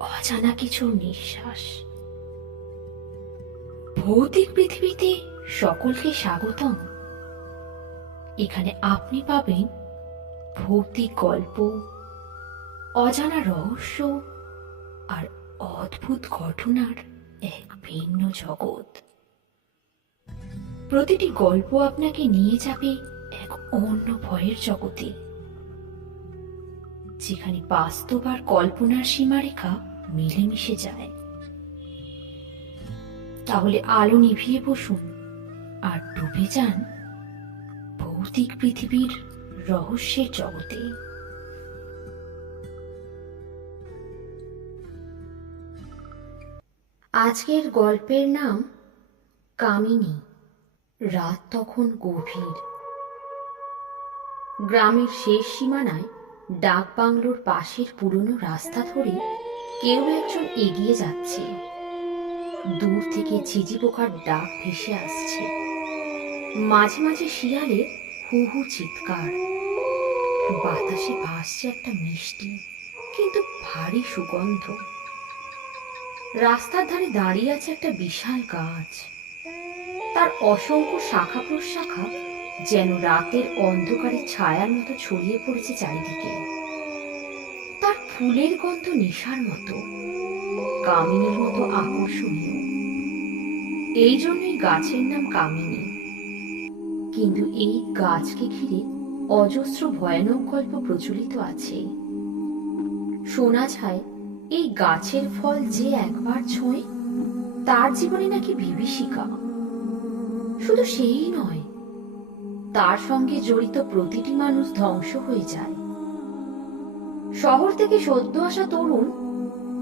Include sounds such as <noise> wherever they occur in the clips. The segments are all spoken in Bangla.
অজানা কিছু নিঃশ্বাস। ভৌতিক পৃথিবীতে সকলকে স্বাগতম। এখানে আপনি পাবেন ভৌতিক গল্প, অজানা রহস্য আর অদ্ভুত ঘটনার এক ভিন্ন জগৎ। প্রতিটি গল্প আপনাকে নিয়ে যাবে এক অন্য ভয়ের জগতে। যেখানে বাস্তব আর কল্পনার সীমারেখা মিলেমিশে যায়। তাহলে আলো নিভিয়ে বসুন আর ডুবে যান ভৌতিক পৃথিবীর রহস্যের জগতে। আজকের গল্পের নাম কামিনী, রাত তখন গভীর। গ্রামের শেষ সীমানায় ডাক বাংলোর পাশের পুরনো রাস্তা ধরে কেউ একজন এগিয়ে যাচ্ছে। দূর থেকে ঝিঝি পোকার ডাক ভেসে আসছে। মাঝে মাঝে শিয়ালের হু হু চিৎকার। বাতাসে ভাসছে একটা মিষ্টি, কিন্তু ভারী সুগন্ধ। রাস্তার ধারে দাঁড়িয়ে আছে একটা বিশাল গাছ। তার অসংখ্য শাখা প্রশাখা যেন রাতের অন্ধকারে ছায়ার মতো ছড়িয়ে পড়েছে চারিদিকে। তার ফুলের গন্ধ নেশার মতো, কামিনীর মতো আকর্ষণীয়। এই জন্যই গাছের নাম কামিনী। কিন্তু এই গাছকে ঘিরে অজস্র ভয়ানক গল্প প্রচলিত আছে। শোনা যায়, এই গাছের ফল যে একবার ছোঁয়, তার জীবনে নাকি বিভীষিকা। শুধু সেই নয় তার সঙ্গে জড়িত প্রতিটি মানুষ ধ্বংস হয়ে যায়। শহর থেকে সদ্য আসা তরুণ,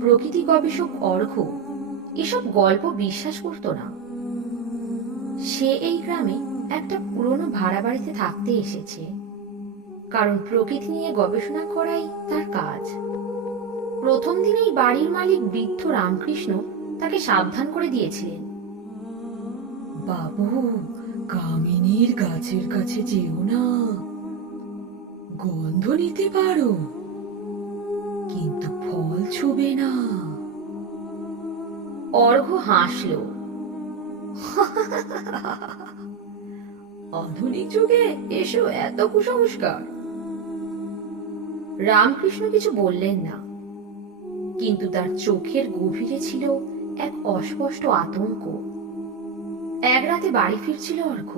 প্রকৃতি গবেষক অর্ঘ, এসব গল্প বিশ্বাস করত না। সে এই গ্রামে একটা পুরনো ভাড়া বাড়িতে থাকতে এসেছে। কারণ প্রকৃতি নিয়ে গবেষণা করাই তার কাজ। প্রথম দিনেই বাড়ির মালিক বৃদ্ধ রামকৃষ্ণ তাকে সাবধান করে দিয়েছিলেন। বাবু কামিনীর গাছের কাছে যেও না। গন্ধ নিতে পারো কিন্তু ফল ছুবে না। অর্ঘ হাসল। আধুনিক যুগে এসো এত কুসংস্কার। রামকৃষ্ণ কিছু বললেন না কিন্তু তার চোখের গভীরে ছিল এক অস্পষ্ট আতঙ্ক। এক রাতে বাড়ি ফিরছিল অর্ঘ।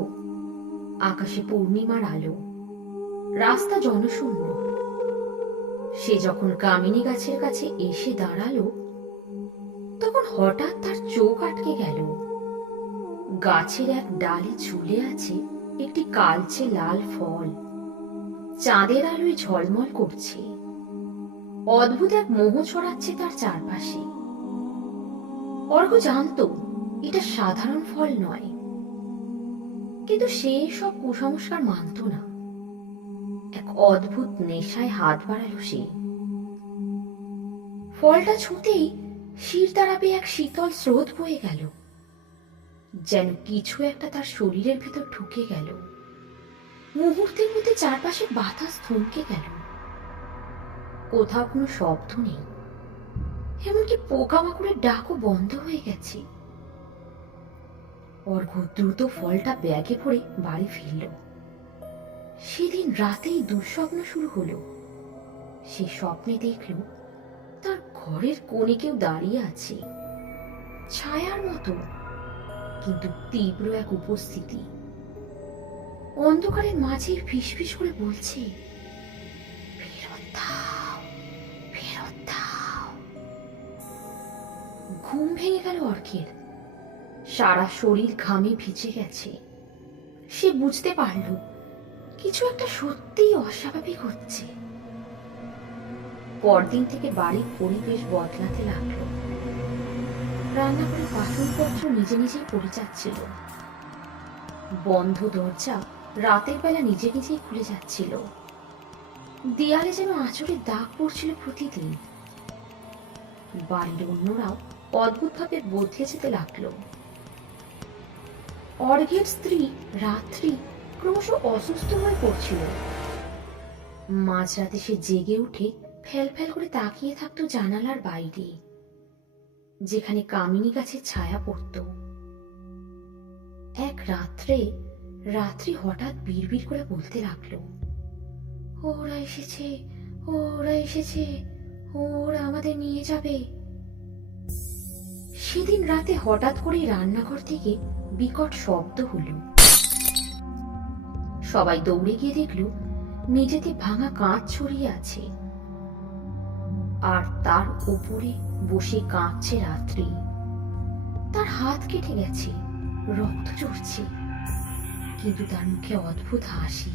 আকাশে পূর্ণিমার আলো, রাস্তা জনশূন্য। সে যখন কামিনী গাছের কাছে এসে দাঁড়াল, তখন হঠাৎ তার চোখ আটকে গেল। গাছের এক ডালে ঝুলে আছে একটি কালচে লাল ফল। চাঁদের আলোয় ঝলমল করছে। অদ্ভুত এক মোহ ছড়াচ্ছে তার চারপাশে। অর্ঘ জানতো, এটা সাধারণ ফল নয়। কিন্তু সে সব কুসংস্কার মানত না। এক অদ্ভুত নেশায় হাত বাড়ালো সে। ফলটা ছুঁতেই শির দাঁড়াবে এক শীতল স্রোত বয়ে গেল, যেন কিছু একটা তার শরীরের ভেতর ঢুকে গেল। মুহূর্তের মধ্যে চারপাশে বাতাস থমকে গেল। কোথাও কোনো শব্দ নেই, এমনকি পোকামাকড়ের ডাকও বন্ধ হয়ে গেছে। অর্ঘ দ্রুত ফলটা ব্যাগে ভরে বাড়ি ফিরল। সেদিন রাতেই দুঃস্বপ্ন শুরু হলো। সে স্বপ্নে দেখল, তার ঘরের কোণে কেউ দাঁড়িয়ে আছে। ছায়ার মতো, কিন্তু তীব্র এক উপস্থিতি। অন্ধকারের মাঝে ফিসফিস করে বলছে ঘুম ভেঙে গেল অর্কের সারা শরীর ঘামে ভিজে গেছে। সে বুঝতে পারল, কিছু একটা সত্যিই অস্বাভাবিক হচ্ছে। পরদিন থেকে বাড়ির পরিবেশ বদলাতে লাগল। রান্নাঘরে বাসনপত্র নিজে নিজেই পড়ে যাচ্ছিল। বন্ধ দরজা রাতের বেলা নিজে নিজেই খুলে যাচ্ছিল। দেয়ালে যেন আঁচড়ের দাগ পড়ছিল প্রতিদিন। বাড়ির অন্যরাও অদ্ভুতভাবে বদলে যেতে লাগল। অর্ঘের স্ত্রী রাত্রি ক্রমশ অসুস্থ হয়ে পড়ছিল। মাঝরাতে সে জেগে উঠে ফেল ফেল করে তাকিয়ে থাকতো জানালার বাইরে, যেখানে কামিনী গাছের ছায়া পড়ত। এক রাত্রে, রাত্রি হঠাৎ বিড়বিড় করে বলতে লাগল, ওরা এসেছে ওরা এসেছে, ওরা আমাদের নিয়ে যাবে। সেদিন রাতে হঠাৎ করে রান্নাঘর থেকে বিকট শব্দ হলো। সবাই দৌড়ে গিয়ে দেখল, মেঝেতে ভাঙা কাঁচ ছড়িয়ে আছে। আর তার উপরে বসে কাঁদছে রাত্রি। তার হাত কেটে গেছে, রক্ত চড়ছে কিন্তু তার মুখে অদ্ভুত হাসি।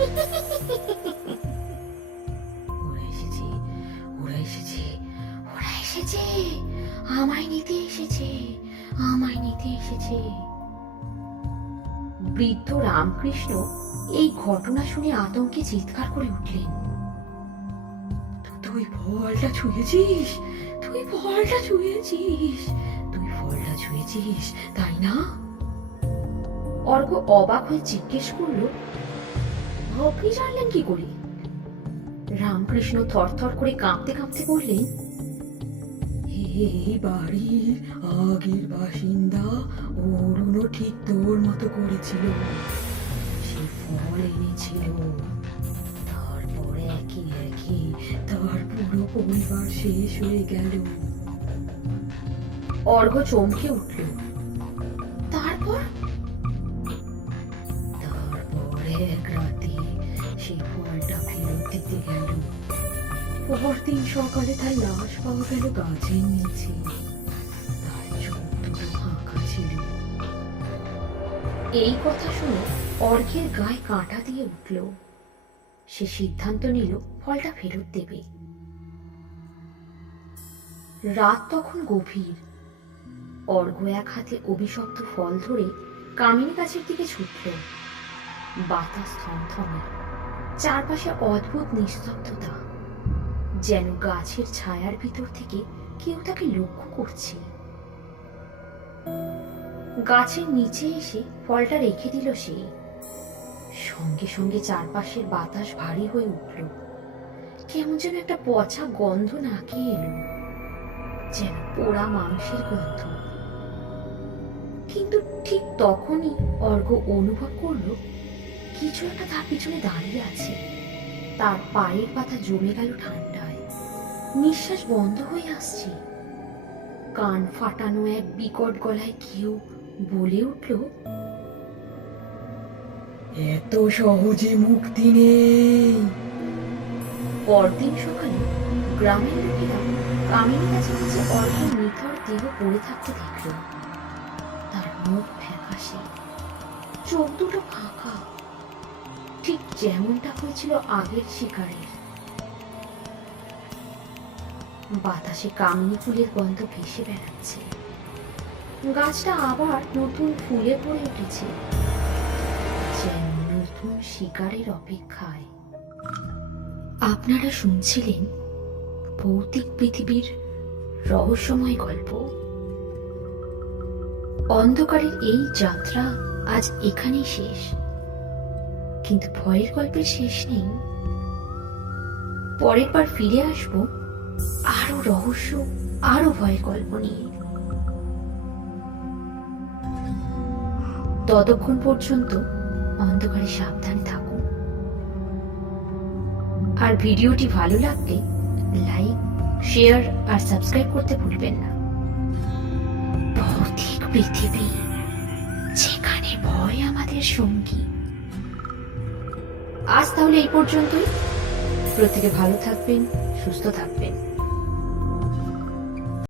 ওরা <laughs> এসেছে। আমায় নিতে এসেছে। আমায় নিতে এসেছে। বৃদ্ধ রামকৃষ্ণ এই ঘটনা শুনে আতঙ্কে চিৎকার করে উঠলেন। তুই ফলটা ছুঁয়েছিস, তুই ফলটা ছুঁয়েছিস, তুই ফলটা ছুঁয়েছিস, তাই না? অর্ঘ অবাক হয়ে জিজ্ঞেস করল আপনি জানলেন কি করে? রামকৃষ্ণ থরথর করে কাঁপতে কাঁপতে বললেন এই বাড়ির আগের বাসিন্দা অরুণও ঠিক তোর মতো করেছিল। সে ফল এনেছিল। তারপর একে একে তার পুরো পরিবার শেষ হয়ে গেল। অর্ঘ চমকে উঠল। তারপর? তারপর এক পরদিন সকালে তার লাশ পাওয়া গেল গাছের নিচে। এই কথা শুনে অর্ঘের গায়ে কাঁটা দিয়ে উঠল। সে সিদ্ধান্ত নিল, ফলটা ফেরত দেবে। রাত তখন গভীর। অর্ঘ এক হাতে অভিশপ্ত ফল ধরে কামিনী গাছের দিকে ছুটল। বাতাস থমথমে। চারপাশে অদ্ভুত নিস্তব্ধতা। যেন গাছের ছায়ার ভিতর থেকে কেউ তাকে লক্ষ্য করছে। গাছের নিচে এসে ফলটা রেখে দিল সে। সঙ্গে সঙ্গে চারপাশের বাতাস ভারী হয়ে উঠল। কেমন যেন একটা পচা গন্ধ নাকে এলো। যেন পোড়া মাংসের গন্ধ। কিন্তু ঠিক তখনই অর্ঘ অনুভব করল, কিছু একটা তার পিছনে দাঁড়িয়ে আছে। তার পায়ের পাতা জমে গেল ঠান্ডায় নিঃশ্বাস বন্ধ হয়ে আসছে। কান ফাটানো এক বিকট গলায় কেউ বলে উঠল এত সহজে মুক্তি নেই। পরদিন সকালে গ্রামের লোকেরা কামিনী গাছের কাছে অর্ঘের নিথর দেহ পড়ে থাকতে দেখল। তার মুখ ফ্যাকাশে চোখ দুটো ফাঁকা। ঠিক যেমনটা হয়েছিল আগের শিকারের। বাতাসে কামিনী ফুলের গন্ধ ভেসে বেড়াচ্ছে। গাছটা আবার নতুন ফুলে ভরে উঠেছে। যেন নতুন শিকারের অপেক্ষায়। আপনারা শুনছিলেন ভৌতিক পৃথিবীর রহস্যময় গল্প। অন্ধকারের এই যাত্রা আজ এখানেই শেষ। কিন্তু ভয়ের গল্পের শেষ নেই। পরের বার ফিরে আসব আরও রহস্য, আরও ভয়ের গল্প নিয়ে। ততক্ষণ পর্যন্ত অন্ধকারে সাবধানে থাকুন। আর ভিডিওটি ভালো লাগলে লাইক, শেয়ার আর সাবস্ক্রাইব করতে ভুলবেন না। ভৌতিক পৃথিবী, যেখানে ভয় আমাদের সঙ্গী। আজ তাহলে এই পর্যন্তই। প্রত্যেকে ভালো থাকবেন, সুস্থ থাকবেন।